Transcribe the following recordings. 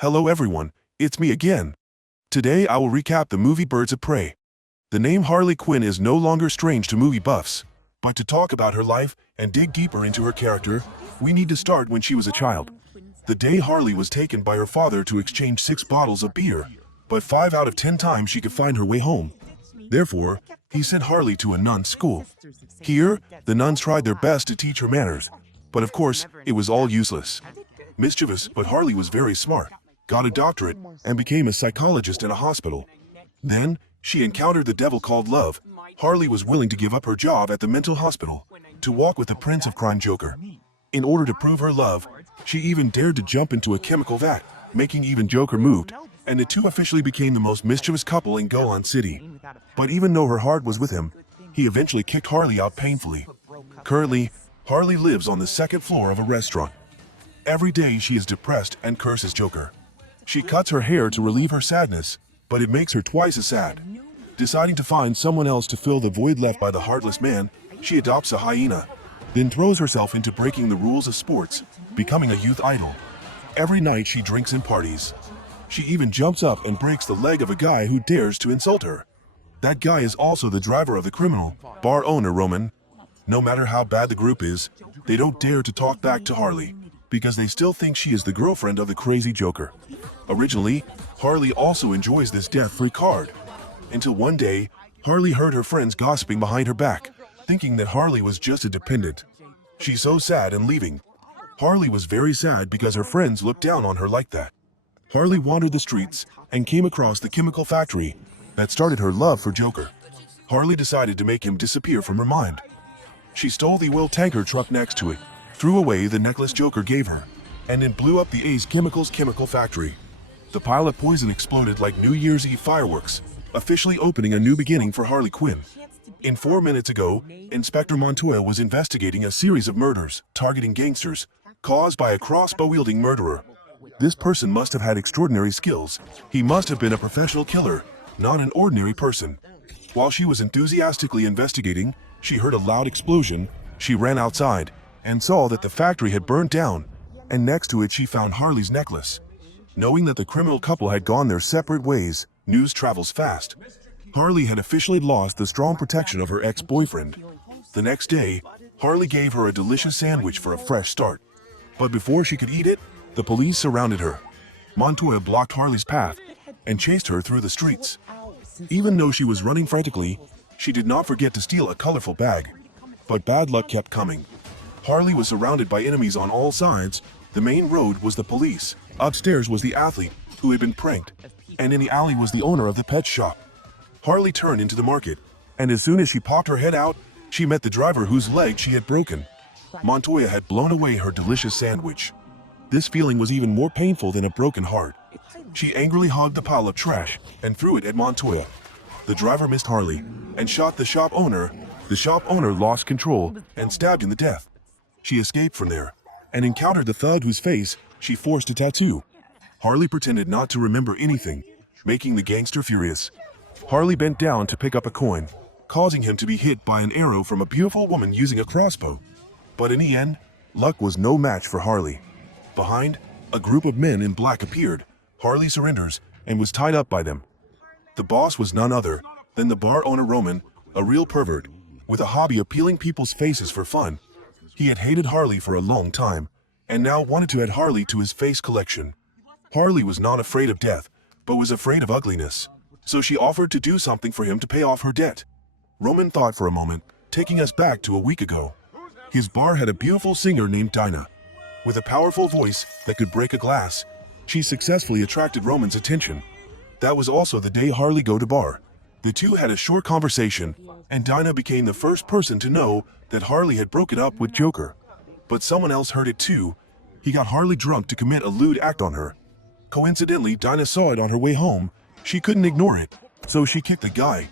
Hello everyone, it's me again. Today I will recap the movie Birds of Prey. The name Harley Quinn is no longer strange to movie buffs, but to talk about her life and dig deeper into her character, we need to start when she was a child. The day Harley was taken by her father to exchange 6 bottles of beer, but 5 out of 10 times she could find her way home. Therefore, he sent Harley to a nun school. Here, the nuns tried their best to teach her manners, but of course, it was all useless. Mischievous, but Harley was very smart, got a doctorate, and became a psychologist in a hospital. Then, she encountered the devil called love. Harley was willing to give up her job at the mental hospital to walk with the Prince of Crime Joker. In order to prove her love, she even dared to jump into a chemical vat, making even Joker moved, and the two officially became the most mischievous couple in Gotham City. But even though her heart was with him, he eventually kicked Harley out painfully. Currently, Harley lives on the 2nd floor of a restaurant. Every day she is depressed and curses Joker. She cuts her hair to relieve her sadness, but it makes her twice as sad. Deciding to find someone else to fill the void left by the heartless man, she adopts a hyena, then throws herself into breaking the rules of sports, becoming a youth idol. Every night she drinks and parties. She even jumps up and breaks the leg of a guy who dares to insult her. That guy is also the driver of the criminal bar owner Roman. No matter how bad the group is, they don't dare to talk back to Harley, because they still think she is the girlfriend of the crazy Joker. Originally, Harley also enjoys this death-free card. Until one day, Harley heard her friends gossiping behind her back, thinking that Harley was just a dependent. She's so sad and leaving. Harley was very sad because her friends looked down on her like that. Harley wandered the streets and came across the chemical factory that started her love for Joker. Harley decided to make him disappear from her mind. She stole the oil tanker truck next to it, threw away the necklace Joker gave her, and then blew up the Ace Chemicals chemical factory. The pile of poison exploded like New Year's Eve fireworks, officially opening a new beginning for Harley Quinn. 4 minutes ago, Inspector Montoya was investigating a series of murders targeting gangsters, caused by a crossbow-wielding murderer. This person must have had extraordinary skills. He must have been a professional killer, not an ordinary person. While she was enthusiastically investigating, she heard a loud explosion. She ran outside and saw that the factory had burned down, and next to it she found Harley's necklace. Knowing that the criminal couple had gone their separate ways, news travels fast. Harley had officially lost the strong protection of her ex-boyfriend. The next day, Harley gave her a delicious sandwich for a fresh start. But before she could eat it, the police surrounded her. Montoya blocked Harley's path and chased her through the streets. Even though she was running frantically, she did not forget to steal a colorful bag. But bad luck kept coming. Harley was surrounded by enemies on all sides. The main road was the police. Upstairs was the athlete who had been pranked, and in the alley was the owner of the pet shop. Harley turned into the market, and as soon as she popped her head out, she met the driver whose leg she had broken. Montoya had blown away her delicious sandwich. This feeling was even more painful than a broken heart. She angrily hogged the pile of trash and threw it at Montoya. The driver missed Harley and shot the shop owner. The shop owner lost control and stabbed him to death. She escaped from there and encountered the thug whose face she forced to tattoo. Harley pretended not to remember anything, making the gangster furious. Harley bent down to pick up a coin, causing him to be hit by an arrow from a beautiful woman using a crossbow. But in the end, luck was no match for Harley. Behind, a group of men in black appeared. Harley surrenders and was tied up by them. The boss was none other than the bar owner Roman, a real pervert, with a hobby of peeling people's faces for fun. He had hated Harley for a long time, and now wanted to add Harley to his face collection. Harley was not afraid of death, but was afraid of ugliness, so she offered to do something for him to pay off her debt. Roman thought for a moment, taking us back to a week ago. His bar had a beautiful singer named Dinah. With a powerful voice that could break a glass, she successfully attracted Roman's attention. That was also the day Harley go to bar. The two had a short conversation, and Dinah became the first person to know that Harley had broken up with Joker. But someone else heard it too. He got Harley drunk to commit a lewd act on her. Coincidentally, Dinah saw it on her way home. She couldn't ignore it, so she kicked the guy.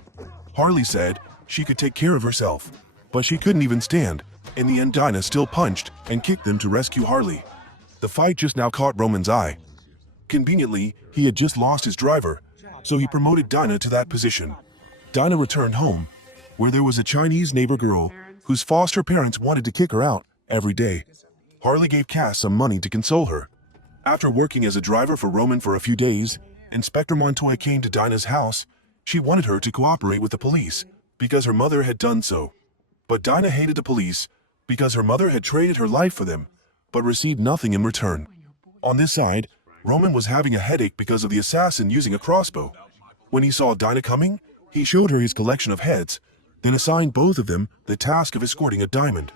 Harley said she could take care of herself, but she couldn't even stand. In the end, Dinah still punched and kicked them to rescue Harley. The fight just now caught Roman's eye. Conveniently, he had just lost his driver, so he promoted Dinah to that position. Dinah returned home, where there was a Chinese neighbor girl whose foster parents wanted to kick her out every day. Harley gave Cass some money to console her. After working as a driver for Roman for a few days, Inspector Montoya came to Dinah's house. She wanted her to cooperate with the police because her mother had done so. But Dinah hated the police because her mother had traded her life for them, but received nothing in return. On this side, Roman was having a headache because of the assassin using a crossbow. When he saw Dinah coming, he showed her his collection of heads, then assigned both of them the task of escorting a diamond.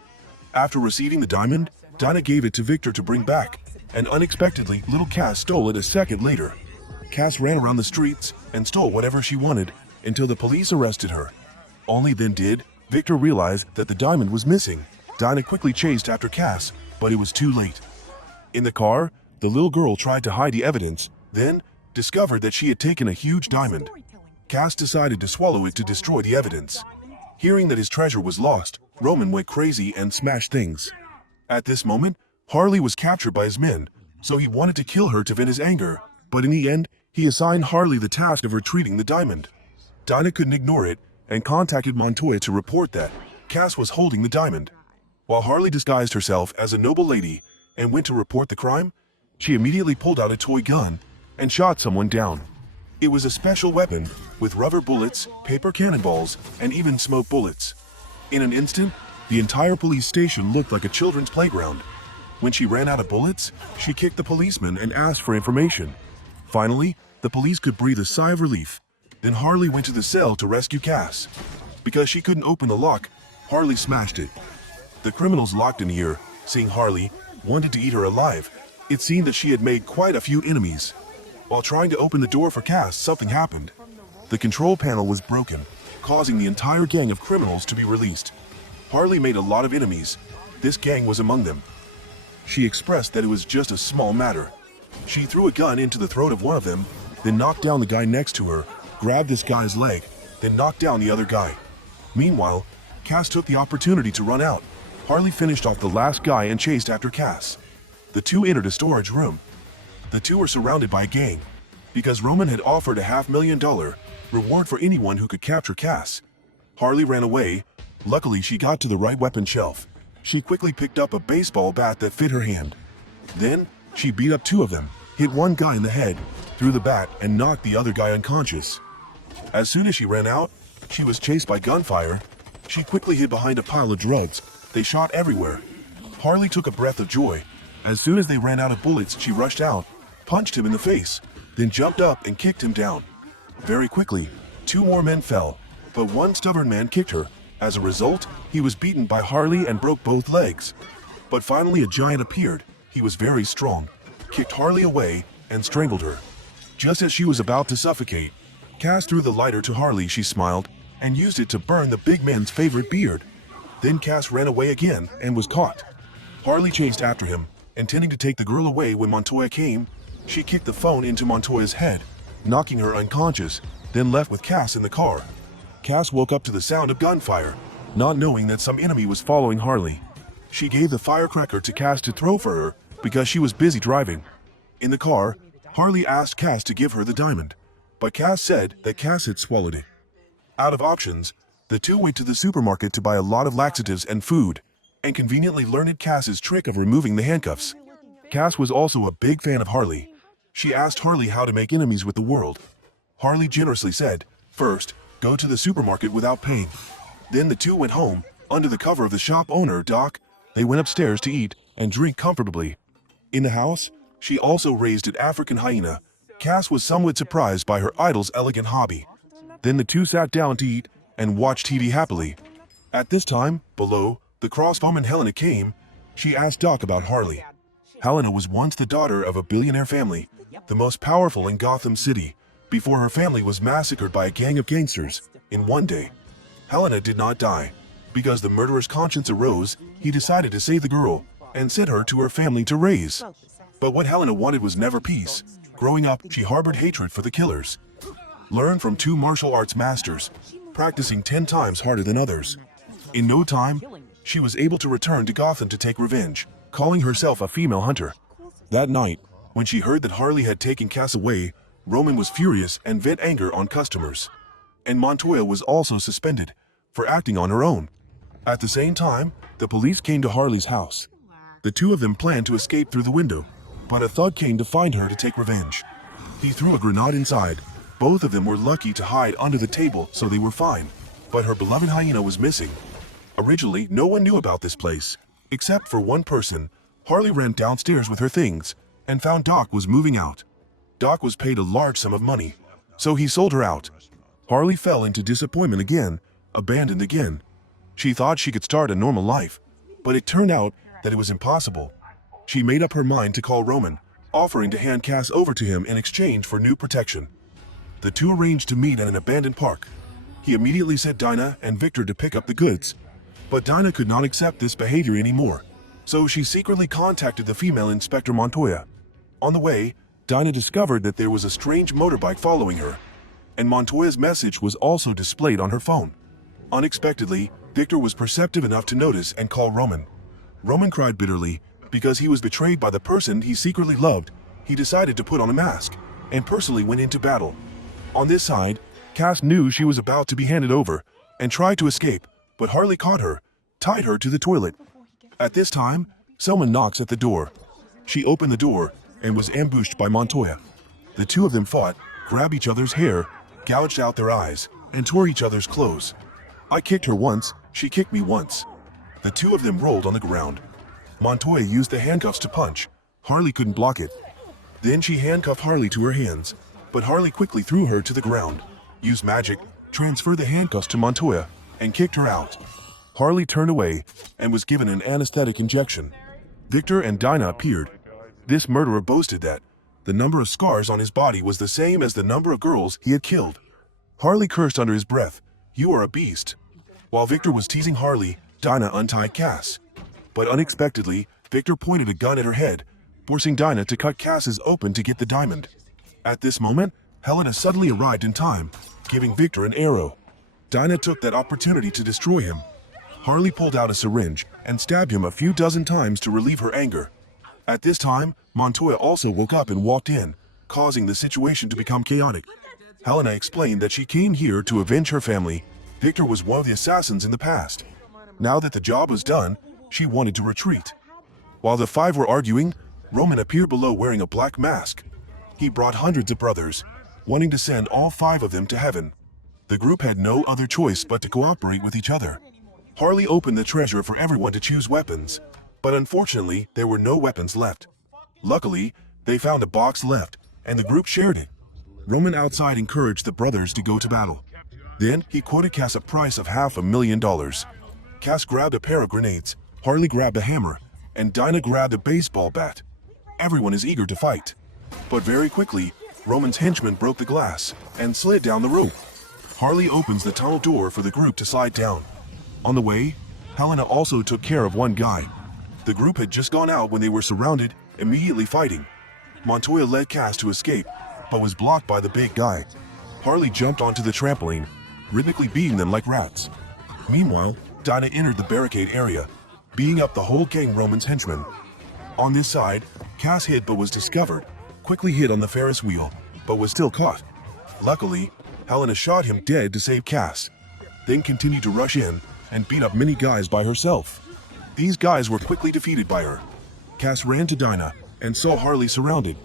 After receiving the diamond, Dinah gave it to Victor to bring back, and unexpectedly, little Cass stole it a second later. Cass ran around the streets and stole whatever she wanted until the police arrested her. Only then did Victor realize that the diamond was missing. Dinah quickly chased after Cass, but it was too late. In the car, the little girl tried to hide the evidence, then discovered that she had taken a huge diamond. Cass decided to swallow it to destroy the evidence. Hearing that his treasure was lost, Roman went crazy and smashed things. At this moment, Harley was captured by his men, so he wanted to kill her to vent his anger, but in the end, he assigned Harley the task of retrieving the diamond. Dinah couldn't ignore it and contacted Montoya to report that Cass was holding the diamond. While Harley disguised herself as a noble lady and went to report the crime, she immediately pulled out a toy gun and shot someone down. It was a special weapon with rubber bullets, paper cannonballs, and even smoke bullets. In an instant, the entire police station looked like a children's playground. When she ran out of bullets, she kicked the policeman and asked for information. Finally, the police could breathe a sigh of relief. Then Harley went to the cell to rescue Cass. Because she couldn't open the lock, Harley smashed it. The criminals locked in here, seeing Harley, wanted to eat her alive. It seemed that she had made quite a few enemies. While trying to open the door for Cass, something happened. The control panel was broken, causing the entire gang of criminals to be released. Harley made a lot of enemies. This gang was among them. She expressed that it was just a small matter. She threw a gun into the throat of one of them, then knocked down the guy next to her, grabbed this guy's leg, then knocked down the other guy. Meanwhile, Cass took the opportunity to run out. Harley finished off the last guy and chased after Cass. The two entered a storage room. The two were surrounded by a gang, because Roman had offered a $500,000 reward for anyone who could capture Cass. Harley ran away. Luckily, she got to the right weapon shelf. She quickly picked up a baseball bat that fit her hand. Then, she beat up two of them, hit one guy in the head, threw the bat, and knocked the other guy unconscious. As soon as she ran out, she was chased by gunfire. She quickly hid behind a pile of drugs. They shot everywhere. Harley took a breath of joy. As soon as they ran out of bullets, she rushed out, punched him in the face, then jumped up and kicked him down. Very quickly, two more men fell, but one stubborn man kicked her. As a result, he was beaten by Harley and broke both legs. But finally a giant appeared. He was very strong, kicked Harley away, and strangled her. Just as she was about to suffocate, Cass threw the lighter to Harley. She smiled and used it to burn the big man's favorite beard. Then Cass ran away again and was caught. Harley chased after him, intending to take the girl away. When Montoya came, she kicked the phone into Montoya's head, knocking her unconscious, then left with Cass in the car. Cass woke up to the sound of gunfire, not knowing that some enemy was following Harley. She gave the firecracker to Cass to throw for her because she was busy driving. In the car, Harley asked Cass to give her the diamond, but Cass said that Cass had swallowed it. Out of options, the two went to the supermarket to buy a lot of laxatives and food, and conveniently learned Cass's trick of removing the handcuffs. Cass was also a big fan of Harley. She asked Harley how to make enemies with the world. Harley generously said, "First, go to the supermarket without paying." Then the two went home, under the cover of the shop owner, Doc. They went upstairs to eat and drink comfortably. In the house, she also raised an African hyena. Cass was somewhat surprised by her idol's elegant hobby. Then the two sat down to eat and watched TV happily. At this time, below, the crossbowman Helena came. She asked Doc about Harley. Helena was once the daughter of a billionaire family, the most powerful in Gotham City, before her family was massacred by a gang of gangsters in one day. Helena did not die. Because the murderer's conscience arose, he decided to save the girl and sent her to her family to raise. But what Helena wanted was never peace. Growing up, she harbored hatred for the killers. Learned from two martial arts masters, practicing 10 times harder than others. In no time, she was able to return to Gotham to take revenge, calling herself a female hunter. That night, when she heard that Harley had taken Cass away, Roman was furious and vent anger on customers. And Montoya was also suspended for acting on her own. At the same time, the police came to Harley's house. The two of them planned to escape through the window. but a thug came to find her to take revenge. He threw a grenade inside. Both of them were lucky to hide under the table, so they were fine. But her beloved hyena was missing. Originally, no one knew about this place, except for one person. Harley ran downstairs with her things and found Doc was moving out. Doc was paid a large sum of money, so he sold her out. Harley fell into disappointment again, abandoned again. She thought she could start a normal life, but it turned out that it was impossible. She made up her mind to call Roman, offering to hand Cass over to him in exchange for new protection. The two arranged to meet at an abandoned park. He immediately sent Dinah and Victor to pick up the goods, but Dinah could not accept this behavior anymore, so she secretly contacted the female Inspector Montoya. On the way, Dinah discovered that there was a strange motorbike following her, and Montoya's message was also displayed on her phone. Unexpectedly, Victor was perceptive enough to notice and call Roman. Roman cried bitterly because he was betrayed by the person he secretly loved. He decided to put on a mask and personally went into battle. On this side, Cass knew she was about to be handed over and tried to escape, but Harley caught her, tied her to the toilet. At this time, someone knocks at the door. She opened the door and was ambushed by Montoya. The two of them fought, grabbed each other's hair, gouged out their eyes, and tore each other's clothes. I kicked her once, she kicked me once. The two of them rolled on the ground. Montoya used the handcuffs to punch. Harley couldn't block it. Then she handcuffed Harley to her hands, but Harley quickly threw her to the ground, used magic, transferred the handcuffs to Montoya, and kicked her out. Harley turned away and was given an anesthetic injection. Victor and Dinah appeared. This murderer boasted that the number of scars on his body was the same as the number of girls he had killed. Harley cursed under his breath, "You are a beast." While Victor was teasing Harley, Dinah untied Cass. But unexpectedly, Victor pointed a gun at her head, forcing Dinah to cut Cass's open to get the diamond. At this moment, Helena suddenly arrived in time, giving Victor an arrow. Dinah took that opportunity to destroy him. Harley pulled out a syringe and stabbed him a few dozen times to relieve her anger. At this time, Montoya also woke up and walked in, causing the situation to become chaotic. Helena explained that she came here to avenge her family. Victor was one of the assassins in the past. Now that the job was done, she wanted to retreat. While the five were arguing, Roman appeared below wearing a black mask. He brought hundreds of brothers, wanting to send all five of them to heaven. The group had no other choice but to cooperate with each other. Harley opened the treasure for everyone to choose weapons, but unfortunately, there were no weapons left. Luckily, they found a box left, and the group shared it. Roman outside encouraged the brothers to go to battle. Then, he quoted Cass a price of $500,000. Cass grabbed a pair of grenades, Harley grabbed a hammer, and Dinah grabbed a baseball bat. Everyone is eager to fight. But very quickly, Roman's henchman broke the glass and slid down the rope. Harley opens the tunnel door for the group to slide down. On the way, Helena also took care of one guy. The group had just gone out when they were surrounded, immediately fighting. Montoya led Cass to escape, but was blocked by the big guy. Harley jumped onto the trampoline, rhythmically beating them like rats. Meanwhile, Dinah entered the barricade area, beating up the whole gang Roman's henchmen. On this side, Cass hid but was discovered, quickly hid on the Ferris wheel, but was still caught. Luckily, Helena shot him dead to save Cass, then continued to rush in and beat up many guys by herself. These guys were quickly defeated by her. Cass ran to Dinah and saw Harley surrounded.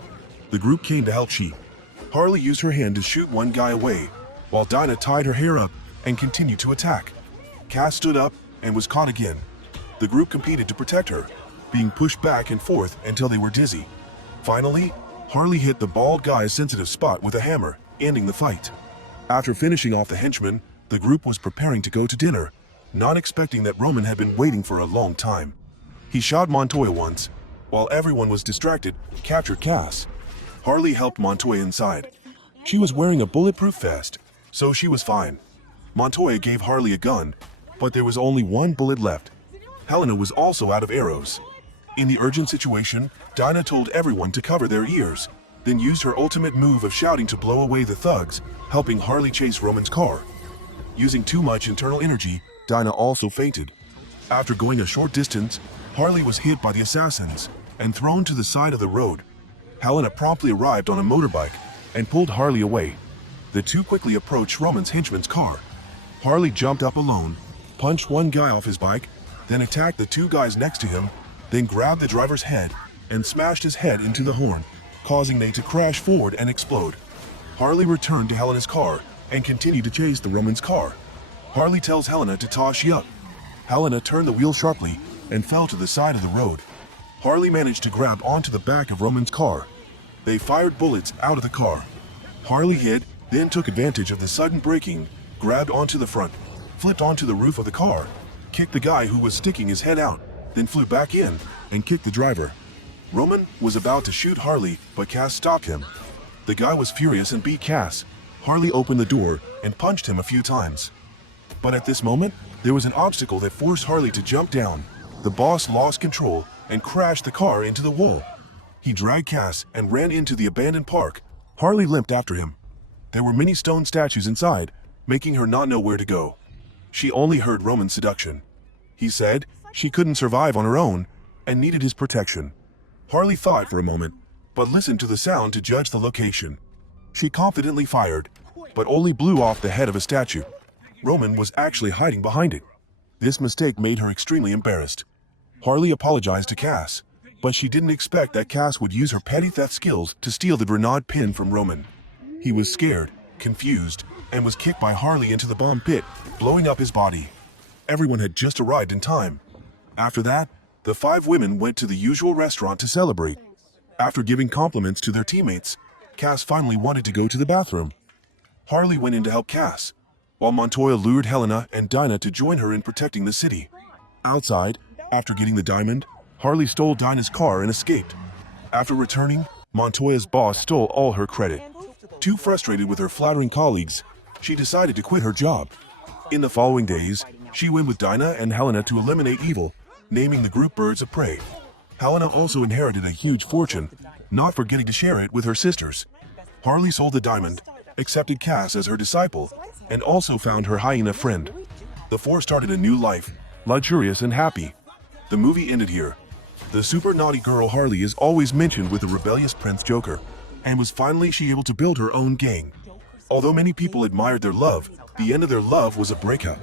The group came to help she. Harley used her hand to shoot one guy away, while Dinah tied her hair up and continued to attack. Cass stood up and was caught again. The group competed to protect her, being pushed back and forth until they were dizzy. Finally, Harley hit the bald guy's sensitive spot with a hammer, ending the fight. After finishing off the henchman, the group was preparing to go to dinner, not expecting that Roman had been waiting for a long time. He shot Montoya once, while everyone was distracted, captured Cass. Harley helped Montoya inside. She was wearing a bulletproof vest, so she was fine. Montoya gave Harley a gun, but there was only one bullet left. Helena was also out of arrows. In the urgent situation, Dinah told everyone to cover their ears, then used her ultimate move of shouting to blow away the thugs, helping Harley chase Roman's car. Using too much internal energy, Dinah also fainted. After going a short distance, Harley was hit by the assassins and thrown to the side of the road. Helena promptly arrived on a motorbike and pulled Harley away. The two quickly approached Roman's henchman's car. Harley jumped up alone, punched one guy off his bike, then attacked the two guys next to him, then grabbed the driver's head and smashed his head into the horn, causing Nate to crash forward and explode. Harley returned to Helena's car and continued to chase the Roman's car. Harley tells Helena to toss she up. Helena turned the wheel sharply and fell to the side of the road. Harley managed to grab onto the back of Roman's car. They fired bullets out of the car. Harley hid, then took advantage of the sudden braking, grabbed onto the front, flipped onto the roof of the car, kicked the guy who was sticking his head out, then flew back in and kicked the driver. Roman was about to shoot Harley, but Cass stopped him. The guy was furious and beat Cass. Harley opened the door and punched him a few times. But at this moment, there was an obstacle that forced Harley to jump down. The boss lost control and crashed the car into the wall. He dragged Cass and ran into the abandoned park. Harley limped after him. There were many stone statues inside, making her not know where to go. She only heard Roman's seduction. He said she couldn't survive on her own and needed his protection. Harley thought for a moment, but listened to the sound to judge the location. She confidently fired, but only blew off the head of a statue. Roman was actually hiding behind it. This mistake made her extremely embarrassed. Harley apologized to Cass, but she didn't expect that Cass would use her petty theft skills to steal the grenade pin from Roman. He was scared, confused, and was kicked by Harley into the bomb pit, blowing up his body. Everyone had just arrived in time. After that, the 5 women went to the usual restaurant to celebrate. After giving compliments to their teammates, Cass finally wanted to go to the bathroom. Harley went in to help Cass, while Montoya lured Helena and Dinah to join her in protecting the city. Outside, after getting the diamond, Harley stole Dinah's car and escaped. After returning, Montoya's boss stole all her credit. Too frustrated with her flattering colleagues, she decided to quit her job. In the following days, she went with Dinah and Helena to eliminate evil, naming the group Birds of Prey. Helena also inherited a huge fortune, not forgetting to share it with her sisters. Harley sold the diamond, accepted Cass as her disciple, and also found her hyena friend. The 4 started a new life, luxurious and happy. The movie ended here. The super naughty girl Harley is always mentioned with the rebellious Prince Joker, and was finally able to build her own gang. Although many people admired their love, the end of their love was a breakup.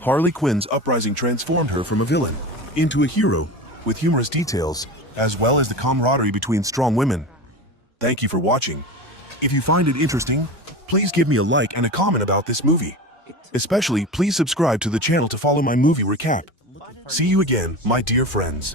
Harley Quinn's uprising transformed her from a villain into a hero, with humorous details, as well as the camaraderie between strong women. Thank you for watching. If you find it interesting, please give me a like and a comment about this movie. Especially, please subscribe to the channel to follow my movie recap. See you again, my dear friends.